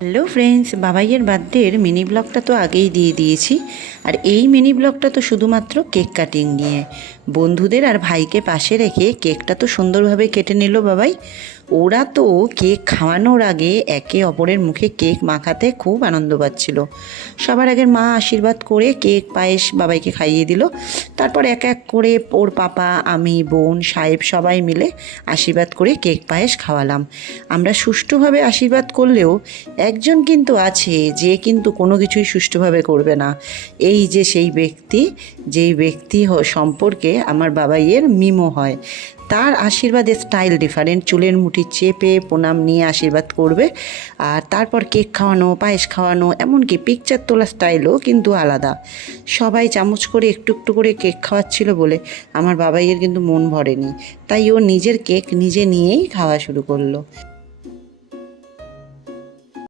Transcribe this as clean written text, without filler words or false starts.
Hello friends, বাবাইয়ের বার্থডের mini ব্লগটা তো আগেই দিয়ে দিয়েছি। আর এই মিনি ব্লগটা তো শুধুমাত্র কেক কাটিং নিয়ে। বন্ধুদের আর ভাইকে পাশে রেখে কেকটা তো সুন্দরভাবে কেটে নিল বাবাই। ওরা তো কেক খাওয়ানোর আগে একে অপরের মুখে কেক মাখাতে খুব আনন্দ পাচ্ছিল। সবার আগে মা আশীর্বাদ করে কেক পায়েস বাবাইকে খাইয়ে দিল। তারপর এক এক করে ওর পাপা, আমি, বোন, সাহেব সবাই মিলে আশীর্বাদ করে কেক পায়েস খাওয়ালাম। আমরা সুষ্ঠুভাবে আশীর্বাদ করলেও একজন কিন্তু আছে যে কিন্তু কোনো কিছুই সুষ্ঠুভাবে করবে না। এই যে সেই ব্যক্তি, যেই ব্যক্তি সম্পর্কে আমার বাবাইয়ের মিমো হয়, তার আশীর্বাদের স্টাইল ডিফারেন্ট। চুলের মুঠি চেপে প্রণাম নিয়ে আশীর্বাদ করবে, আর তারপর কেক খাওয়ানো, পায়েস খাওয়ানো, এমনকি পিকচার তোলা স্টাইলও কিন্তু আলাদা। সবাই চামচ করে একটু একটু করে কেক খাওয়াচ্ছিল বলে আমার বাবাইয়ের কিন্তু মন ভরেনি, তাই ও নিজের কেক নিজে নিয়েই খাওয়া শুরু করলো।